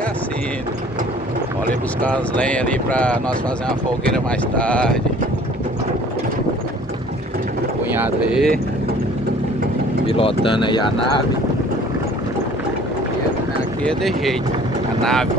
ser assim. Vou ali buscar as lenhas ali pra nós fazer uma fogueira mais tarde. Meu cunhado aí, pilotando aí a nave. Aqui é de jeito, a nave.